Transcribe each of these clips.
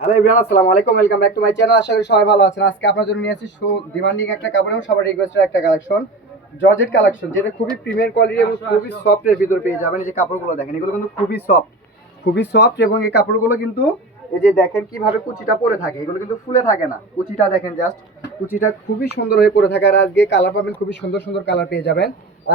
Hello everyone, আসসালামু আলাইকুম। Welcome back to my channel. আশা করি সবাই ভালো আছেন। আজকে আপনার জন্য নিয়ে আসছি ডিমান্ডিং একটা কাপড় এবং সবার রিকোয়েস্টের একটা কালেকশন, জর্জেট কালেকশন, যেটা খুবই প্রিমিয়াম কোয়ালিটি এবং খুবই সফটের ভিতর পেয়ে যাবেন। এই যে কাপড়গুলো দেখেন, এগুলো কিন্তু খুবই সফট এবং এই কাপড়গুলো কিন্তু এই যে দেখেন কিভাবে কুচিটা পরে থাকে, এগুলো কিন্তু ফুলে থাকে না। কুচিটা দেখেন, জাস্ট কুচিটা খুবই সুন্দর হয়ে পরে থাকে। আর আজকে কালার পাবেন, খুবই সুন্দর সুন্দর কালার পেয়ে যাবেন।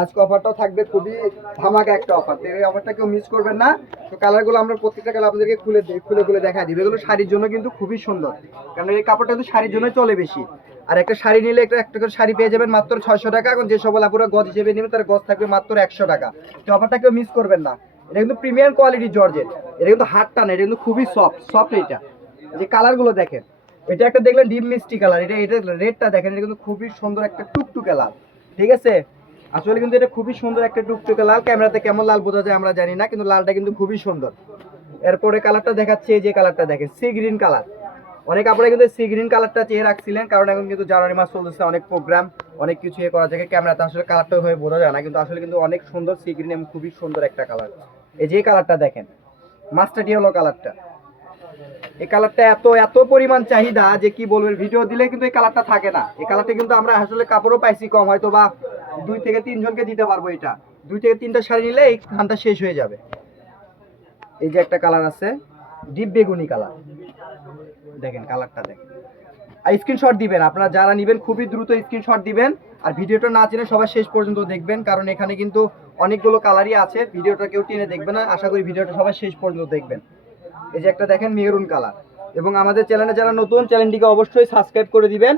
আজকে অফারটাও থাকবে খুবই ধামাকা একটা অফার, তো এই অফারটা কেউ মিস করবেন না। তো কালারগুলো আমরা প্রত্যেকটা কালার আপনাদেরকে খুলে খুলে খুলে দেখা দিব। এগুলো শাড়ির জন্য কিন্তু খুবই সুন্দর, কারণ এই কাপড়টা কিন্তু শাড়ির জন্য চলে বেশি। আর একটা শাড়ি নিলে একটা করে শাড়ি পেয়ে যাবেন মাত্র 600 টাকা। এখন যে সকল আপুরা গজ হিসেবে নেবেন তার গজ থাকবে মাত্র 100 টাকা। তো অফারটা কেউ মিস করবেন না। এটা কিন্তু প্রিমিয়াম কোয়ালিটি জর্জেট, এটা কিন্তু হাত টানা, এটা কিন্তু খুবই সফট এটা। যে কালারগুলো দেখেন, এটা একটা দেখলেন ডিপ মিষ্টি কালার, এটা এটা রেডটা দেখেন, এটা কিন্তু খুবই সুন্দর একটা টুকটুকে লাল। ঠিক আছে, আসলে কিন্তু এটা খুবই সুন্দর একটা টুকটুকে লাল। ক্যামেরাতে কেমন লাল বোঝা যায় আমরা জানি না, কিন্তু লালটা কিন্তু খুবই সুন্দর। এরপরে কালারটা দেখাচ্ছে, এই যে কালারটা দেখেন, সি গ্রিন কালার। অনেক আপনারা কিন্তু সি গ্রিন কালারটা চেয়ে রাখছিলেন, কারণ এখন কিন্তু জানুয়ারি মাস চলতেছে, অনেক প্রোগ্রাম, অনেক কিছু করা যায়। ক্যামেরাতে আসলে কালারটা হয়ে বোঝা যায় না, কিন্তু আসলে কিন্তু অনেক সুন্দর সি গ্রিন এবং খুবই সুন্দর একটা কালার। এই যে কালারটা দেখেন, মাস্টার্ড ইয়েলো কালারটা, এই কালারটা এত এত পরিমাণ চাহিদা যে কি বলবেন, ভিডিও দিলে কিন্তু এই কালারটা থাকে না। এই কালারটা কিন্তু আমরা আসলে কাপড়ও পাইছি কম, হয়তো বা 2 থেকে 3 জনকে দিতে পারবো। এটা 2 থেকে 3টা শাড়ি নিলে এই খানটা শেষ হয়ে যাবে। এই যে একটা কালার আছে, ডিপ বেগুনি কালার, দেখেন কালারটা দেখেন। আর স্ক্রিনশট দিবেন, আপনারা যারা নেবেন খুবই দ্রুত স্ক্রিনশট দিবেন। আর ভিডিওটা না চিনে সবাই শেষ পর্যন্ত দেখবেন, কারণ এখানে কিন্তু অনেকগুলো কালারই আছে। ভিডিওটা কেউ টেনে দেখবেন না, আশা করি ভিডিওটা সবাই শেষ পর্যন্ত দেখবেন। এই যে একটা দেখেন মেরুন কালার। এবং আমাদের চ্যানেলে যারা নতুন, চ্যানেলটিকে অবশ্যই সাবস্ক্রাইব করে দিবেন,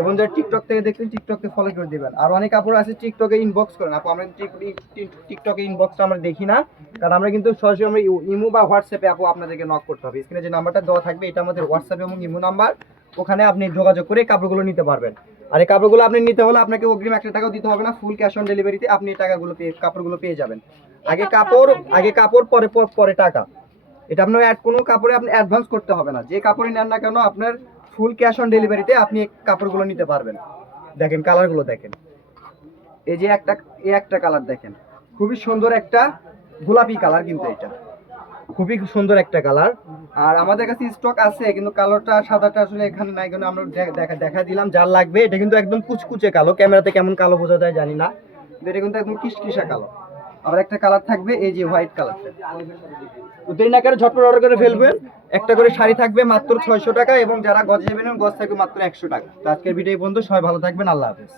এবং যারা টিকটক থেকে দেখছেন টিকটককে ফলো করে দিবেন। আর অনেক কাপড় আছে টিকটকে ইনবক্স করেন আপু, আমরা টিকটকে ইনবক্সটা আমরা দেখি না, কারণ আমরা কিন্তু সরাসরি আমরা ইমো বা হোয়াটসঅ্যাপে আপু আপনাদেরকে নক করতে হবে। স্ক্রিনে যে নাম্বারটা দেওয়া থাকবে এটা আমাদের হোয়াটসঅ্যাপ এবং ইমো নাম্বার, ওখানে আপনি যোগাযোগ করে কাপড়গুলো নিতে পারবেন। আর এই কাপড়গুলো আপনি নিতে হলে আপনাকে অগ্রিম 1 টাকাও দিতে হবে না, ফুল ক্যাশ অন ডেলিভারিতে আপনি এই কাপড়গুলো পেয়ে যাবেন। আগে কাপড় পরে পরে টাকা, এটা আপনার কোনো কাপড়ে আপনি অ্যাডভান্স করতে হবে না। যে কাপড়ই নেন না কেন আপনার ফুল ক্যাশ অন ডেলিভারিতে আপনি কাপড়গুলো নিতে পারবেন। দেখেন কালারগুলো দেখেন, এই যে একটা কালার দেখেন, খুবই সুন্দর একটা গোলাপি কালার, কিন্তু এটা খুবই সুন্দর একটা কালার। আর আমাদের কাছে স্টক আছে, কিন্তু কালোটা সাদাটা আসলে এখানে নাই, কিন্তু আমরা দেখা দিলাম যার লাগবে। এটা কিন্তু একদম কুচকুচে কালো, ক্যামেরাতে কেমন কালো বোঝা যায় জানি না, কিন্তু এটা কিন্তু একদম কিসকিসা কালো। আবার একটা কালার থাকবে, এই যে হোয়াইট কালারটা। তো দেরি না করে ঝটপট অর্ডার করে ফেলবেন। একটা করে শাড়ি থাকবে মাত্র 600 টাকা, এবং যারা গজ নেবেন গজ থাকবে মাত্র 100 টাকা। তো আজকের ভিডিও বন্ধু, সবাই ভালো থাকবেন, আল্লাহ হাফেজ।